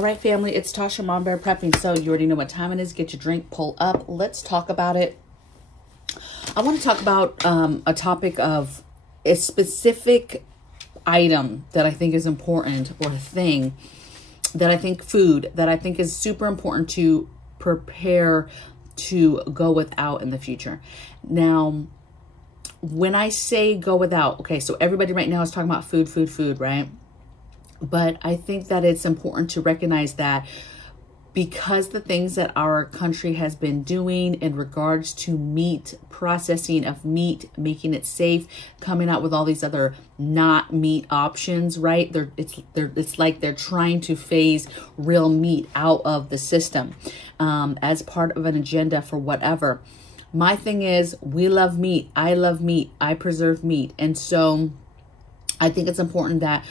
All right, family, it's Tasha, Mom Bear Prepping. So you already know what time it is. Get your drink, pull up. Let's talk about it. I want to talk about a topic of a specific item that I think is important, or a thing that I think, food that I think is super important to prepare to go without in the future. Now, when I say go without, okay, so everybody right now is talking about food, right? But I think that it's important to recognize that because the things that our country has been doing in regards to meat, processing of meat, making it safe, coming out with all these other not meat options, right? It's like they're trying to phase real meat out of the system as part of an agenda for whatever. My thing is, we love meat. I love meat. I preserve meat. And so I think it's important that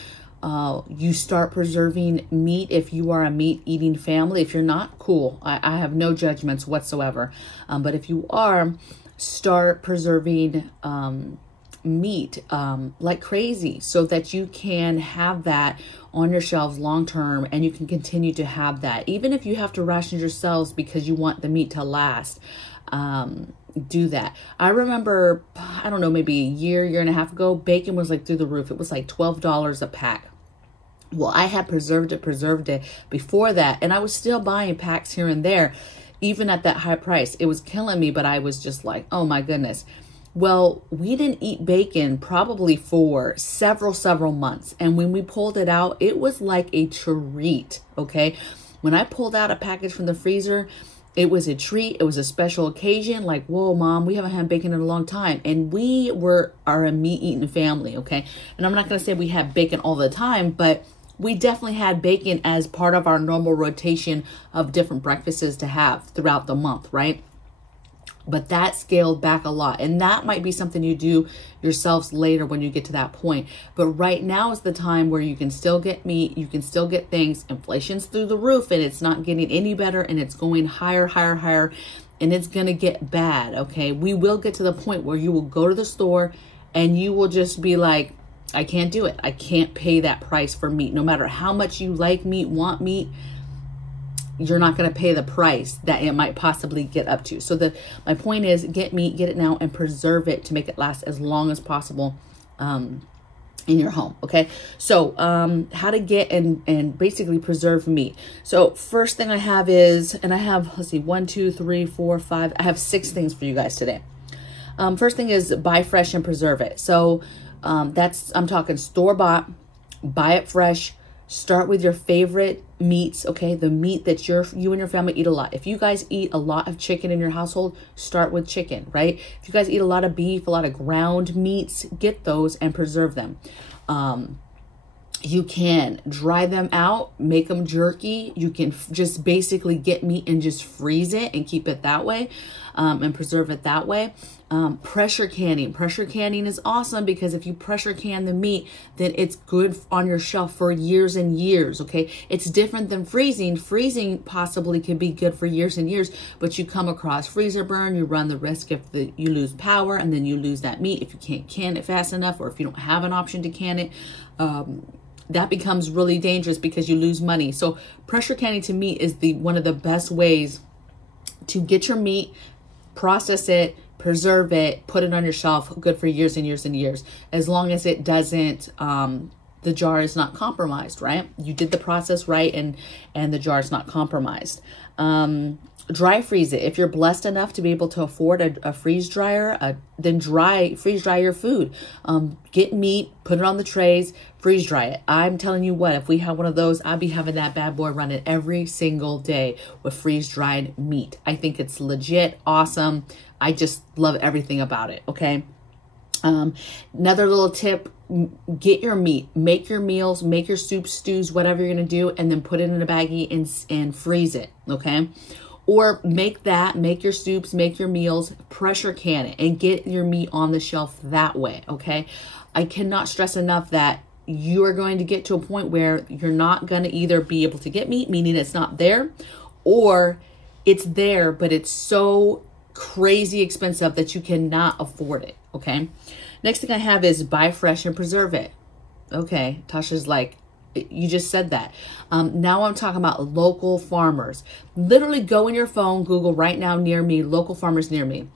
you start preserving meat if you are a meat eating family. If you're not, cool. I have no judgments whatsoever. But if you are, start preserving meat like crazy so that you can have that on your shelves long term, and you can continue to have that. Even if you have to ration yourselves because you want the meat to last, do that. I remember, I don't know, maybe a year and a half ago, bacon was like through the roof. It was like $12 a pack. Well, I had preserved it before that, and I was still buying packs here and there, even at that high price. It was killing me, but I was just like, oh my goodness. Well, we didn't eat bacon probably for several months. And when we pulled it out, it was like a treat, okay? When I pulled out a package from the freezer, it was a treat. It was a special occasion. Like, whoa, Mom, we haven't had bacon in a long time. And we are a meat-eating family, okay? And I'm not going to say we have bacon all the time, but we definitely had bacon as part of our normal rotation of different breakfasts to have throughout the month, right? But that scaled back a lot. And that might be something you do yourselves later when you get to that point. But right now is the time where you can still get meat, you can still get things. Inflation's through the roof, and it's not getting any better, and it's going higher, and it's going to get bad, okay? We will get to the point where you will go to the store and you will just be like, I can't do it. I can't pay that price for meat. No matter how much you like meat, want meat, you're not going to pay the price that it might possibly get up to. So my point is, get meat, get it now, and preserve it to make it last as long as possible in your home. Okay. So how to get and basically preserve meat. So first thing I have is, and I have, let's see, 1, 2, 3, 4, 5. I have 6 things for you guys today. First thing is buy fresh and preserve it. So I'm talking store-bought, buy it fresh. Start with your favorite meats, okay? The meat that you and your family eat a lot. If you guys eat a lot of chicken in your household, start with chicken, right? If you guys eat a lot of beef, a lot of ground meats, get those and preserve them. You can dry them out, make them jerky. You can just basically get meat and just freeze it and keep it that way, and preserve it that way. Pressure canning. Pressure canning is awesome because if you pressure can the meat, then it's good on your shelf for years and years, okay? It's different than freezing. Freezing possibly can be good for years and years, but you come across freezer burn, you run the risk if you lose power, and then you lose that meat if you can't can it fast enough, or if you don't have an option to can it. That becomes really dangerous because you lose money. So pressure canning to me is one of the best ways to get your meat, process it, preserve it, put it on your shelf, good for years and years and years, as long as it doesn't, the jar is not compromised, right? You did the process right, and the jar is not compromised. Dry freeze it. If you're blessed enough to be able to afford a freeze dryer, then freeze dry your food. Get meat, put it on the trays, freeze dry it. I'm telling you what, if we have one of those, I'd be having that bad boy running every single day with freeze dried meat. I think it's legit awesome. I just love everything about it, okay? Another little tip, get your meat, make your meals, make your soups, stews, whatever you're going to do, and then put it in a baggie and freeze it, okay? Or make your soups, make your meals, pressure can it, and get your meat on the shelf that way, okay? I cannot stress enough that you are going to get to a point where you're not going to either be able to get meat, meaning it's not there, or it's there, but it's so crazy expensive that you cannot afford it, okay? Next thing I have is buy fresh and preserve it. Okay, Tasha's like, You just said that. Now I'm talking about local farmers. Literally go in your phone, Google right now, near me, local farmers near me.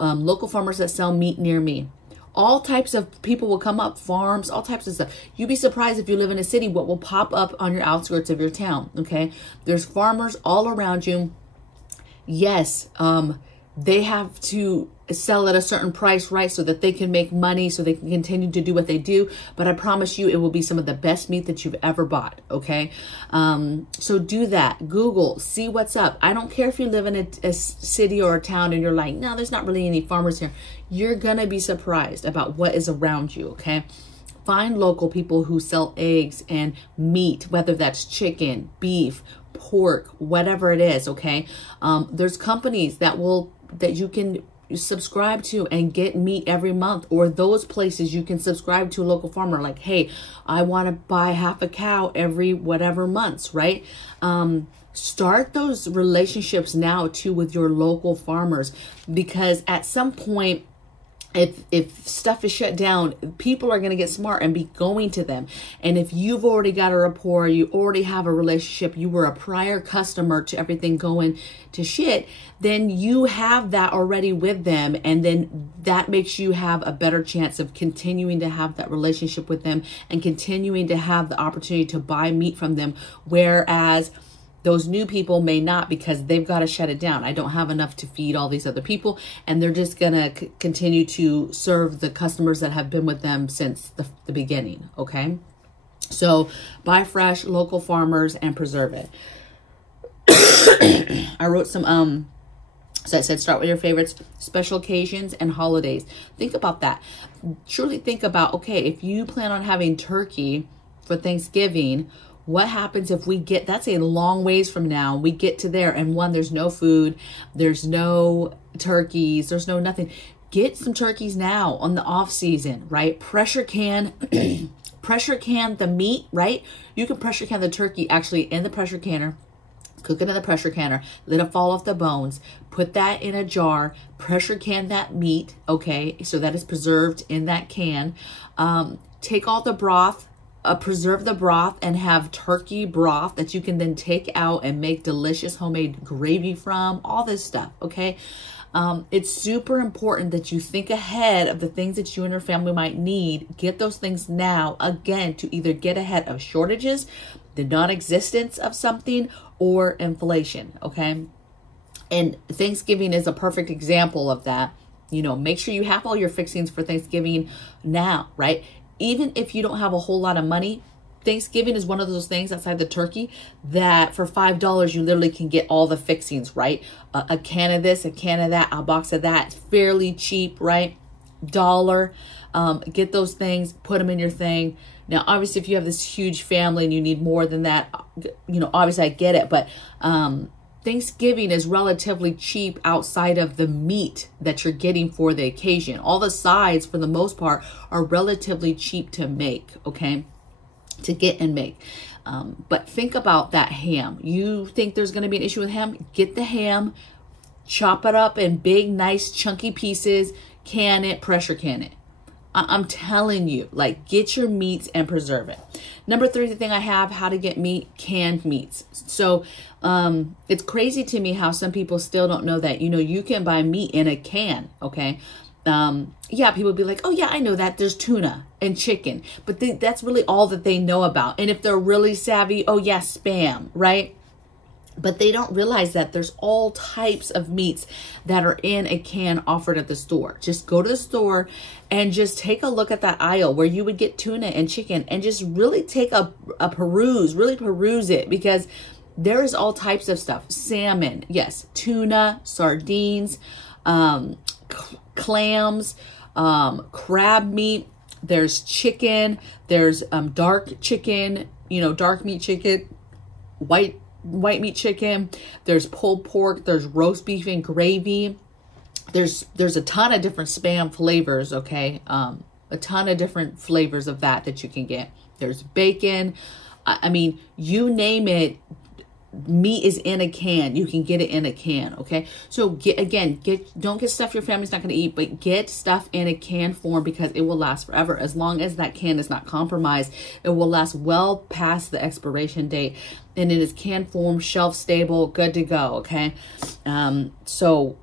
Local farmers that sell meat near me. All types of people will come up, farms, all types of stuff. You'd be surprised if you live in a city what will pop up on your outskirts of your town, okay? There's farmers all around you. Yes, they have to sell at a certain price, right, so that they can make money, so they can continue to do what they do. But I promise you, it will be some of the best meat that you've ever bought, okay? So do that. Google, see what's up. I don't care if you live in a city or a town and you're like, no, there's not really any farmers here. You're gonna be surprised about what is around you, okay? Find local people who sell eggs and meat, whether that's chicken, beef, pork, whatever it is, okay? There's companies that you can subscribe to and get meat every month, or those places you can subscribe to a local farmer, like, hey, I want to buy half a cow every whatever months, right? Start those relationships now too with your local farmers, because at some point, if stuff is shut down, people are going to get smart and be going to them. And if you've already got a rapport, you already have a relationship, you were a prior customer to everything going to shit, then you have that already with them. And then that makes you have a better chance of continuing to have that relationship with them and continuing to have the opportunity to buy meat from them. Whereas those new people may not, because they've got to shut it down. I don't have enough to feed all these other people, and they're just going to continue to serve the customers that have been with them since the beginning, okay? So buy fresh, local farmers, and preserve it. I wrote some, so I said start with your favorites, special occasions, and holidays. Think about that. Truly think about, okay, if you plan on having turkey for Thanksgiving, what happens if we get, that's a long ways from now, we get to there and one, there's no food, there's no turkeys, there's no nothing. Get some turkeys now on the off season, right? Pressure can, pressure can the meat, right? You can pressure can the turkey actually in the pressure canner, cook it in the pressure canner, let it fall off the bones, put that in a jar, pressure can that meat, okay? So that is preserved in that can. Take all the broth, preserve the broth, and have turkey broth that you can then take out and make delicious homemade gravy from, all this stuff, okay? It's super important that you think ahead of the things that you and your family might need. Get those things now, again, to either get ahead of shortages, the non-existence of something, or inflation, okay? And Thanksgiving is a perfect example of that. You know, make sure you have all your fixings for Thanksgiving now, right? Even if you don't have a whole lot of money, Thanksgiving is one of those things outside the turkey that for $5, you literally can get all the fixings, right? A can of this, a can of that, a box of that. It's fairly cheap, right? $1. Get those things, put them in your thing. Now, obviously, if you have this huge family and you need more than that, you know, obviously I get it. But Thanksgiving is relatively cheap outside of the meat that you're getting for the occasion. All the sides, for the most part, are relatively cheap to make, okay? To get and make. But think about that ham. You think there's going to be an issue with ham? Get the ham, chop it up in big, nice, chunky pieces, can it, pressure can it. I'm telling you, like, get your meats and preserve it. Number 3, the thing I have, how to get meat, canned meats. So it's crazy to me how some people still don't know that, you know, you can buy meat in a can, okay? Yeah, people be like, oh yeah, I know that. There's tuna and chicken, but that's really all that they know about. And if they're really savvy, oh yeah, Spam, right? But they don't realize that there's all types of meats that are in a can offered at the store. Just go to the store and just take a look at that aisle where you would get tuna and chicken, and just really take a peruse, really peruse it, because there is all types of stuff. Salmon, yes, tuna, sardines, clams, crab meat. There's chicken. There's dark chicken, you know, dark meat chicken, white meat chicken. There's pulled pork. There's roast beef and gravy. There's a ton of different Spam flavors, okay? A ton of different flavors of that you can get. There's bacon. I mean, you name it. meat is in a can. You can get it in a can, okay? So don't get stuff your family's not going to eat, but get stuff in a can form because it will last forever. As long as that can is not compromised, it will last well past the expiration date. And it is can form, shelf stable, good to go, okay? So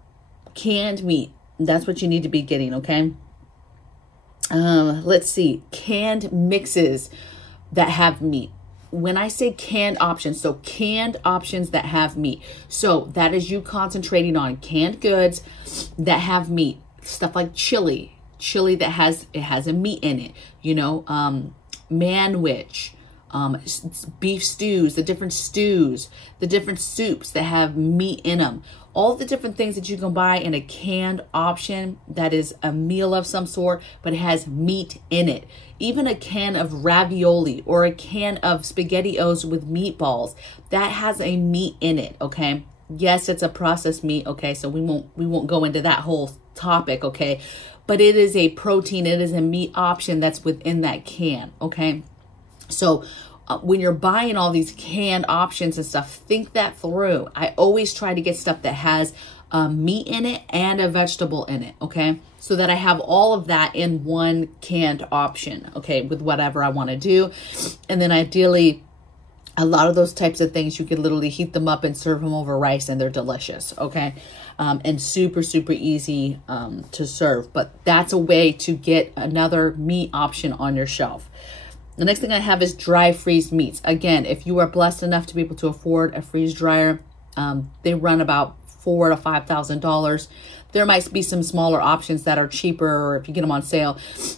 canned meat, that's what you need to be getting, okay? Let's see, canned mixes that have meat. When I say canned options, so canned options that have meat. So that is you concentrating on canned goods that have meat. Stuff like chili that has a meat in it. You know, manwich, beef stews, the different soups that have meat in them. All the different things that you can buy in a canned option that is a meal of some sort, but it has meat in it. Even a can of ravioli or a can of SpaghettiOs with meatballs, that has a meat in it, okay? Yes, it's a processed meat, okay? So we won't go into that whole topic, okay? But it is a protein, it is a meat option that's within that can, okay? So when you're buying all these canned options and stuff, think that through. I always try to get stuff that has meat in it and a vegetable in it, okay? So that I have all of that in one canned option, okay, with whatever I want to do. And then ideally, a lot of those types of things, you could literally heat them up and serve them over rice and they're delicious, okay? And super, super easy to serve. But that's a way to get another meat option on your shelf. The next thing I have is dry freeze meats. Again, if you are blessed enough to be able to afford a freeze dryer, they run about $4,000 to $5,000. There might be some smaller options that are cheaper or if you get them on sale,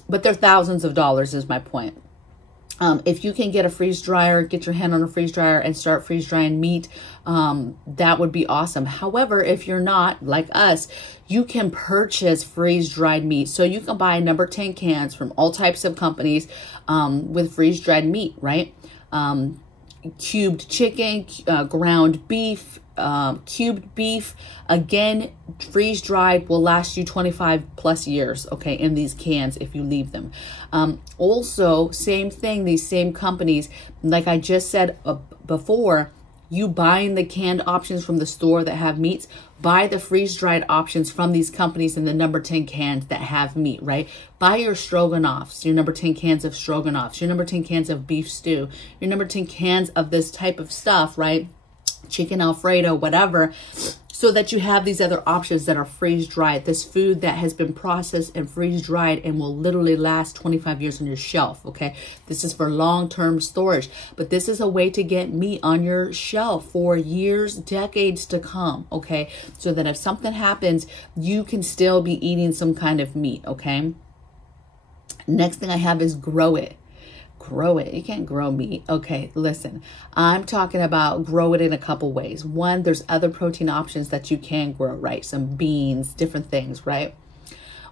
but they're thousands of dollars is my point. If you can get a freeze dryer, get your hand on a freeze dryer and start freeze drying meat, that would be awesome. However, if you're not like us, you can purchase freeze dried meat. So you can buy number 10 cans from all types of companies with freeze dried meat, right? Cubed chicken, ground beef, cubed beef. Again, freeze dried will last you 25 plus years, okay, in these cans if you leave them. Also, same thing, these same companies, like I just said before, you buying the canned options from the store that have meats, buy the freeze-dried options from these companies in the number 10 cans that have meat, right? Buy your stroganoffs, your number 10 cans of stroganoffs, your number 10 cans of beef stew, your number 10 cans of this type of stuff, right? Chicken Alfredo, whatever, so that you have these other options that are freeze-dried. This food that has been processed and freeze-dried and will literally last 25 years on your shelf, okay? This is for long-term storage, but this is a way to get meat on your shelf for years, decades to come, okay? So that if something happens, you can still be eating some kind of meat, okay? Next thing I have is grow it. Grow it. You can't grow meat. Okay, listen, I'm talking about grow it in a couple ways. One, there's other protein options that you can grow, right? Some beans, different things, right?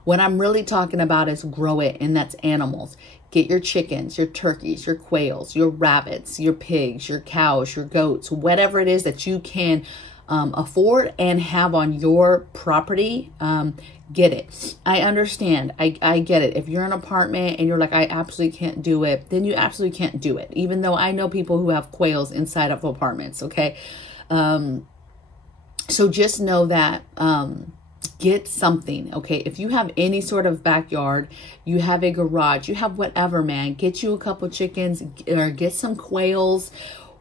What I'm really talking about is grow it, and that's animals. Get your chickens, your turkeys, your quails, your rabbits, your pigs, your cows, your goats, whatever it is that you can afford and have on your property. Get it. I understand. I get it. If you're in an apartment and you're like, I absolutely can't do it, then you absolutely can't do it. Even though I know people who have quails inside of apartments, okay? So just know that get something, okay? If you have any sort of backyard, you have a garage, you have whatever, man, get you a couple chickens or get some quails.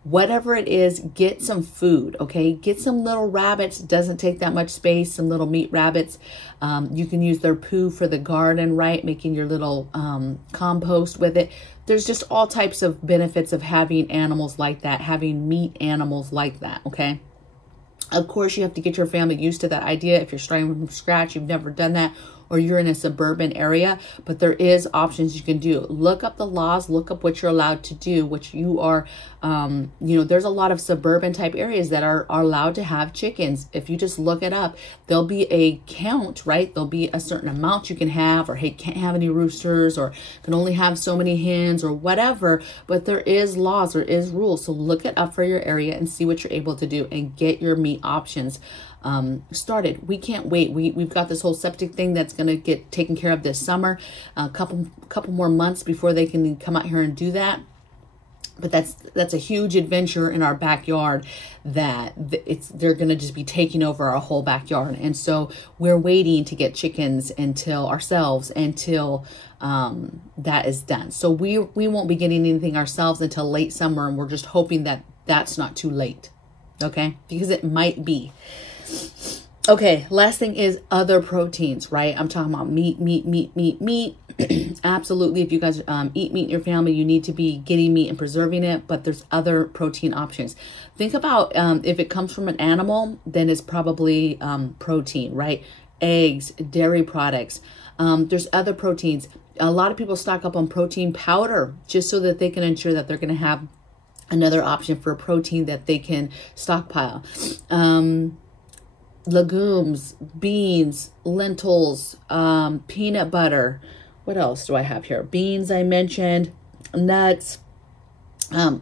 Whatever it is, get some food, okay? Get some little rabbits. Doesn't take that much space, some little meat rabbits. You can use their poo for the garden, right? Making your little compost with it. There's just all types of benefits of having animals like that, having meat animals like that, okay? Of course, you have to get your family used to that idea. If you're starting from scratch, you've never done that, or you're in a suburban area, but there is options you can do. Look up the laws, look up what you're allowed to do, which you are, you know, there's a lot of suburban type areas that are allowed to have chickens. If you just look it up, there'll be a count, right? There'll be a certain amount you can have, or hey, can't have any roosters, or can only have so many hens, or whatever, but there is laws, there is rules. So look it up for your area and see what you're able to do and get your meat options started. We can't wait. We've got this whole septic thing that's going to get taken care of this summer. A couple more months before they can come out here and do that. But that's a huge adventure in our backyard that they're going to just be taking over our whole backyard. And so we're waiting to get chickens until that is done. So we won't be getting anything ourselves until late summer. And we're just hoping that that's not too late. Okay. Because it might be. Okay, last thing is other proteins, right? I'm talking about meat. Absolutely. If you guys eat meat in your family, you need to be getting meat and preserving it, but there's other protein options. Think about if it comes from an animal, then it's probably protein, right? Eggs, dairy products. There's other proteins. A lot of people stock up on protein powder just so that they can ensure that they're going to have another option for protein that they can stockpile. Legumes, beans, lentils, peanut butter. What else do I have here? Beans, I mentioned, nuts.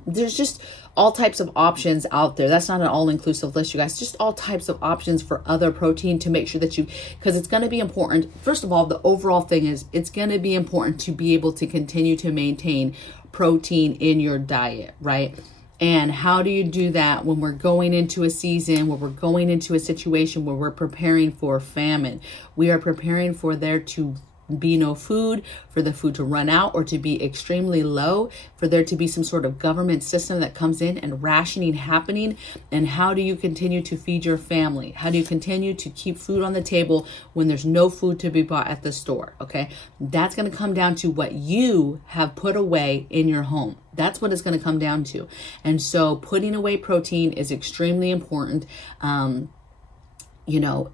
There's just all types of options out there. That's not an all-inclusive list, you guys. Just all types of options for other protein to make sure that because it's going to be important. First of all, the overall thing is it's going to be important to be able to continue to maintain protein in your diet, right? And how do you do that when we're going into a season, where we're going into a situation where we're preparing for famine? We are preparing for there to be no food, for the food to run out or to be extremely low, for there to be some sort of government system that comes in and rationing happening. And how do you continue to feed your family? How do you continue to keep food on the table when there's no food to be bought at the store? Okay, that's going to come down to what you have put away in your home. That's what it's going to come down to. And so putting away protein is extremely important. You know,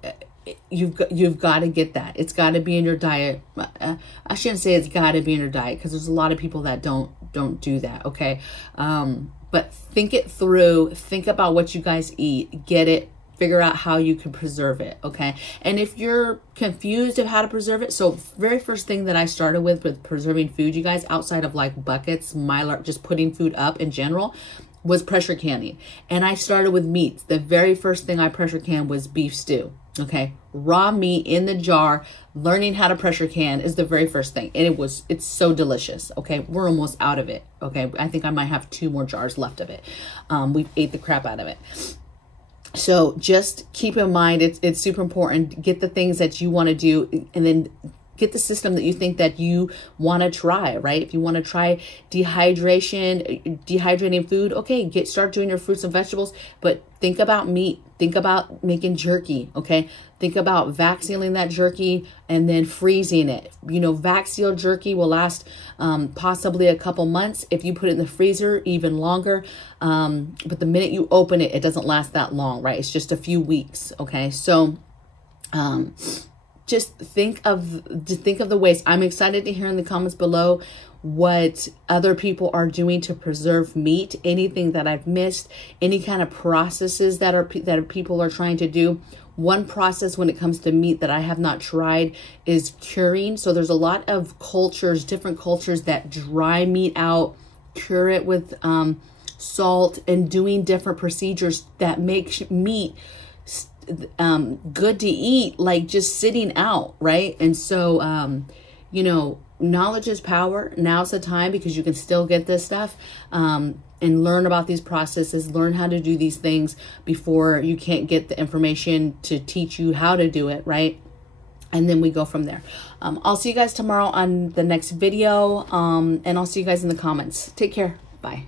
you've got to get that. It's got to be in your diet. I shouldn't say it's got to be in your diet, because there's a lot of people that don't do that. Okay. But think it through. Think about what you guys eat. Get it. Figure out how you can preserve it. Okay. And if you're confused of how to preserve it, so very first thing that I started with preserving food, you guys, outside of like buckets, Mylar, just putting food up in general, was pressure canning. And I started with meats. The very first thing I pressure canned was beef stew. Okay. Raw meat in the jar. Learning how to pressure can is the very first thing. And it's so delicious. Okay. We're almost out of it. Okay. I think I might have 2 more jars left of it. We ate the crap out of it. So just keep in mind, it's super important. Get the things that you want to do, and then get the system that you think that you want to try, right? If you want to try dehydrating food, okay, start doing your fruits and vegetables, but think about meat. Think about making jerky, okay? Think about vac sealing that jerky and then freezing it. You know, vac sealed jerky will last possibly a couple months. If you put it in the freezer, even longer. But the minute you open it, it doesn't last that long, right? It's just a few weeks, okay? So just think of the ways. I'm excited to hear in the comments below what other people are doing to preserve meat, anything that I've missed, any kind of processes that people are trying to do. One process when it comes to meat that I have not tried is curing. So there's a lot of cultures, different cultures, that dry meat out, cure it with salt, and doing different procedures that make meat good to eat, like just sitting out, right? And so you know, knowledge is power. Now's the time, because you can still get this stuff and learn about these processes, learn how to do these things before you can't get the information to teach you how to do it, right? And then we go from there. I'll see you guys tomorrow on the next video, and I'll see you guys in the comments. Take care. Bye.